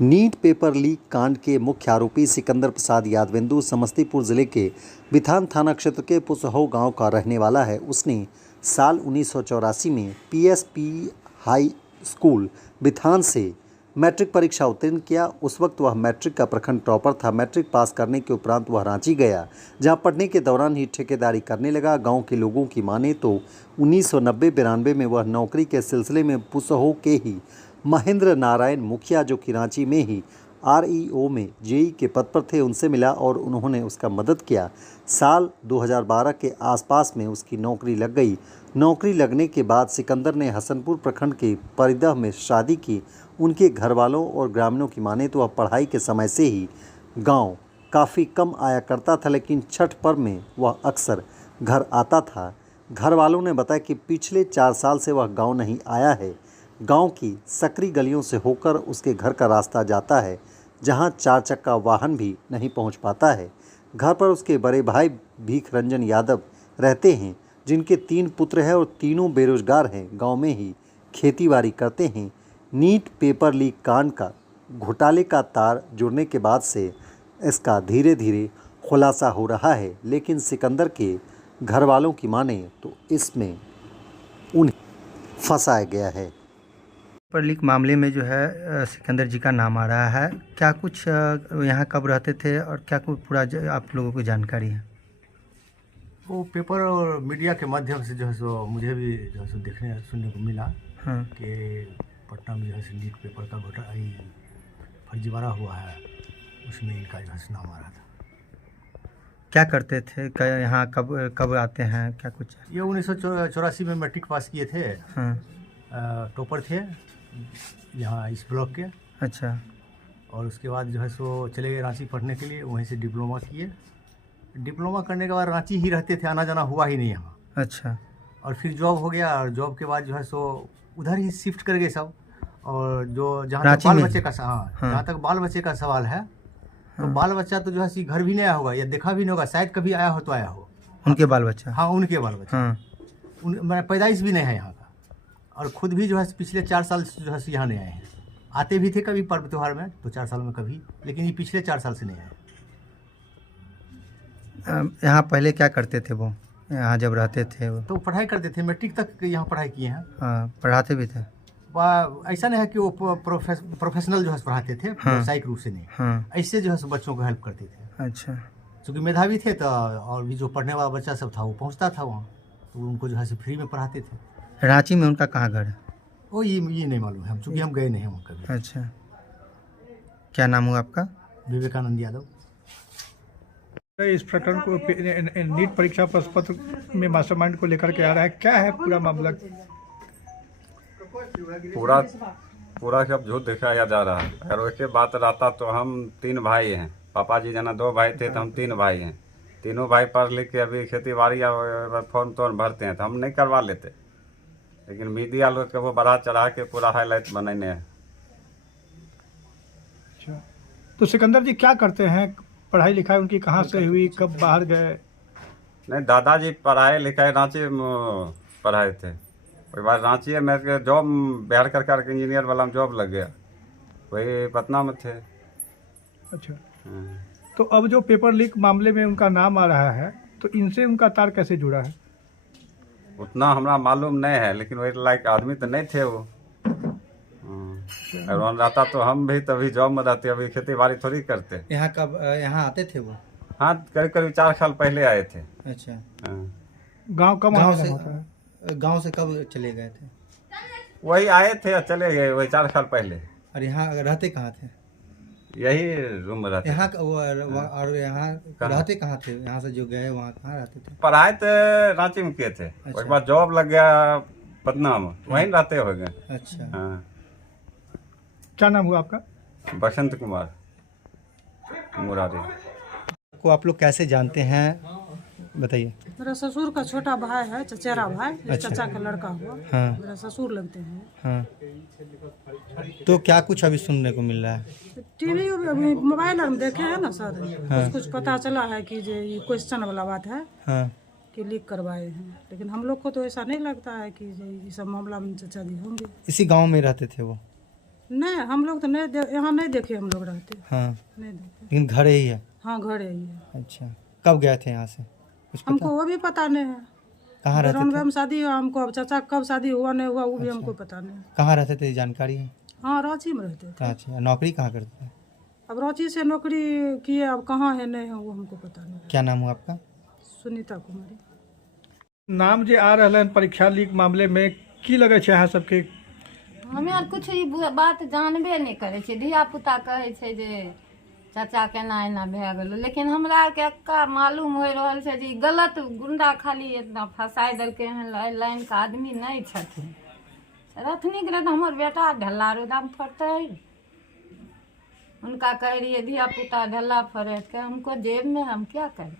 NEET paper leak कांड के मुख्य आरोपी सिकंदर प्रसाद यादवेंदु समस्तीपुर जिले के बिथान थाना क्षेत्र के पुसहौ गांव का रहने वाला है। उसने साल 1984 में पीएसपी हाई स्कूल बिथान से मैट्रिक परीक्षा उत्तीर्ण किया। उस वक्त वह मैट्रिक का प्रखंड टॉपर था। मैट्रिक पास करने के उपरांत वह रांची गया, जहां पढ़ने के दौरान ही ठेकेदारी करने लगा। गांव के लोगों की माने तो 1990-92 में वह नौकरी के सिलसिले में पुसहौ के ही महेंद्र नारायण मुखिया, जो कि रांची में ही आरईओ में जेई के पद पर थे, उनसे मिला और उन्होंने उसका मदद किया। साल 2012 के आसपास में उसकी नौकरी लग गई। नौकरी लगने के बाद सिकंदर ने हसनपुर प्रखंड के परिदह में शादी की। उनके घर वालों और ग्रामीणों की माने तो वह पढ़ाई के समय से ही गांव काफ़ी कम आया करता था, लेकिन छठ पर्व में वह अक्सर घर आता था। घर वालों ने बताया कि पिछले 4 साल से वह गांव नहीं आया है। गांव की सकरी गलियों से होकर उसके घर का रास्ता जाता है, जहां 4 चक्का वाहन भी नहीं पहुंच पाता है। घर पर उसके बड़े भाई भीख रंजन यादव रहते हैं, जिनके 3 पुत्र हैं और तीनों बेरोजगार हैं। गांव में ही खेतीबाड़ी करते हैं। नीट पेपर लीक कांड का घोटाले का तार जुड़ने के बाद से इसका धीरे धीरे खुलासा हो रहा है, लेकिन सिकंदर के घर वालों की माने तो इसमें उन्हें फंसाया गया है। पेपर लीक मामले में जो है सिकंदर जी का नाम आ रहा है। क्या कुछ यहाँ कब रहते थे और क्या कुछ पूरा आप लोगों को जानकारी है? वो पेपर और मीडिया के माध्यम से जो है सो मुझे भी जो है सो देखने सुनने को मिला कि पटना में जो है सो लीक पेपर का फर्जीवाड़ा हुआ है, उसमें इनका जो है सो नाम आ रहा था। क्या करते थे, क्या यहाँ कब आते हैं, क्या कुछ? ये 1984 में मैट्रिक पास किए थे। टॉपर थे यहाँ इस ब्लॉक के। अच्छा। और उसके बाद जो है सो चले गए रांची पढ़ने के लिए, वहीं से डिप्लोमा किए। डिप्लोमा करने के बाद रांची ही रहते थे, आना जाना हुआ ही नहीं यहाँ। अच्छा। और फिर जॉब हो गया, और जॉब के बाद जो है सो उधर ही शिफ्ट कर गए सब। और जो जहाँ तक बाल बच्चे का जहाँ तक बाल बच्चे का सवाल है, तो बाल बच्चा तो जो है घर भी नहीं आया होगा या देखा भी नहीं होगा, शायद कभी आया हो तो आया हो। उनके बाल बच्चा? हाँ, उनके बाल बच्चा। पैदाइश भी नहीं है यहाँ का। और खुद भी जो है पिछले 4 साल से जो है यहाँ नहीं आए हैं। आते भी थे कभी पर्व त्यौहार में, तो 4 साल में कभी, लेकिन ये पिछले 4 साल से नहीं आए। यहाँ पहले क्या करते थे वो, यहाँ जब रहते थे वो? तो पढ़ाई करते थे, मैट्रिक तक यहाँ पढ़ाई किए हैं। हाँ, पढ़ाते भी थे? ऐसा नहीं है कि वो प्रोफेशनल जो है पढ़ाते थे, व्यावसायिक रूप से नहीं। ऐसे जो है बच्चों को हेल्प करते थे। अच्छा। चूँकि मेधावी थे तो, और भी जो पढ़ने वाला बच्चा सब था वो पहुँचता था वहाँ, तो उनको जो है फ्री में पढ़ाते थे। रांची में उनका कहाँ घर है? वो ये नहीं मालूम है हम, चूँकि हम गए नहीं हैं वहाँ कभी। अच्छा। क्या नाम हुआ आपका? विवेकानंद यादव। इस प्रकरण को नीट परीक्षा प्रश्न पत्र में मास्टरमाइंड को लेकर के आ रहा है, क्या है पूरा मामला? पूरा सब झूठ दिखाया जा रहा है। अगर वैसे बात रहता तो हम 3 भाई हैं। पापा जी जना 2 भाई थे, तो हम 3 भाई हैं। तीनों भाई पढ़ लिख के अभी खेती बाड़ी या फॉर्म तोर्म भरते हैं, तो हम नहीं करवा लेते, लेकिन मीडिया लोग के वो बढ़ा चढ़ा के पूरा हाईलाइट बनाने हैं। अच्छा, तो सिकंदर जी क्या करते हैं? पढ़ाई लिखाई उनकी कहाँ से हुई, कब बाहर गए? नहीं, दादाजी पढ़ाई लिखाई रांची में पढ़ाए थे। उसके बाद रांची में जॉब बिहार करके इंजीनियर वाला में जॉब लग गया, वही पटना में थे। अच्छा। तो अब जो पेपर लीक मामले में उनका नाम आ रहा है, तो इनसे उनका तार कैसे जुड़ा है? उतना हमरा मालूम नहीं है, लेकिन वही लायक आदमी तो नहीं थे वो। अगर रहता तो हम भी तभी जॉब में रहते, अभी खेती बाड़ी थोड़ी करते। यहाँ कब यहाँ आते थे वो? हाँ, करीब 4 साल पहले आए थे। अच्छा। गांव से कब चले गए थे? वही आए थे और चले गए, वही 4 साल पहले। और यहाँ रहते कहाँ थे? यही रूम में रहते। यहाँ और यहाँ रहते कहाँ थे? यहाँ से जो गए वहाँ कहाँ रहते थे? पढ़ाई तो रांची में किए थे। अच्छा। उसके बाद जॉब लग गया पटना में, वहीं रहते हो गए। अच्छा। हाँ। क्या नाम हुआ आपका? बसंत कुमार मुरारी। को आप लोग कैसे जानते हैं, बताइए। मेरा ससुर का छोटा भाई है, चचेरा भाई। अच्छा। चाचा का लड़का हुआ। हाँ। मेरा ससुर लगते हैं। हाँ। तो क्या कुछ अभी सुनने को मिल रहा है? टीवी अभी मोबाइल में देखे हैं ना सर। हाँ। कुछ पता चला है कि ये क्वेश्चन वाला बात है। हाँ। कि लीक करवाए हैं, लेकिन हम लोग को तो ऐसा नहीं लगता है कि ये सब मामला में चचा जी होंगे। इसी गांव में रहते थे वो? नहीं हम लोग तो नहीं यहाँ नहीं देखे, हम लोग रहते हाँ, नहीं देखे। लेकिन घर ही है। हाँ घर है ये। अच्छा, कब गए थे यहाँ से कुछ पता? हमको वो भी पता नहीं है। कहाँ रहते रनवे थे? में शादी हुआ हमको, अब चाचा कब शादी हुआ नहीं हुआ वो भी हमको पता नहीं। कहाँ रहते थे, जानकारी है? हाँ रांची में रहते थे। अच्छा, नौकरी कहाँ करते थे? अब रांची से नौकरी किए, अब कहाँ है नहीं है वो हमको पता नहीं। क्या नाम हुआ आपका? सुनीता कुमारी। नाम जे आ रहा है परीक्षा लीक मामले में, की लगे छे अहाँ सबके? हमे आर कुछ ई बात जानबे नहीं करे छे। धिया पुता कहे छे जे चाचा केना एना भए गेलो, लेकिन हमरा आरके एक्का मालूम हो रहल छे जे गलत गुंडा खाली इतना फंसाई देलके हन। लाइन के आदमी नहीं छथिन। रथनी के तो हमर बेटा ढल्ला रोदा में फरते, उनका कह रही है धिया पुता ढल्ला फरे के, हमको जेब में हम क्या करें,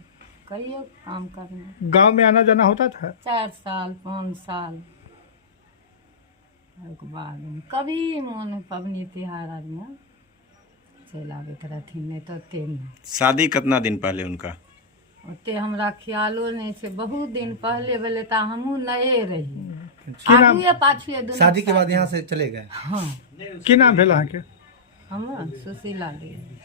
कहिए काम करना। गांव में आना जाना होता था? 4 साल 5 साल के बाद कभी मन पबनी त्योहार आर में चलि आबैत रहथिन, नहीं तो ओते नहीं। शादी कितना दिन पहले उनका? ओते हमरा ख्यालो नहीं छे। बहुत दिन पहले भेले ता हमहू नए रही, आगुए पाछुए दुनू। शादी के बाद यहाँ से चले गए? हाँ। की नाम भेल अहाँके? हम सुशीला देवी।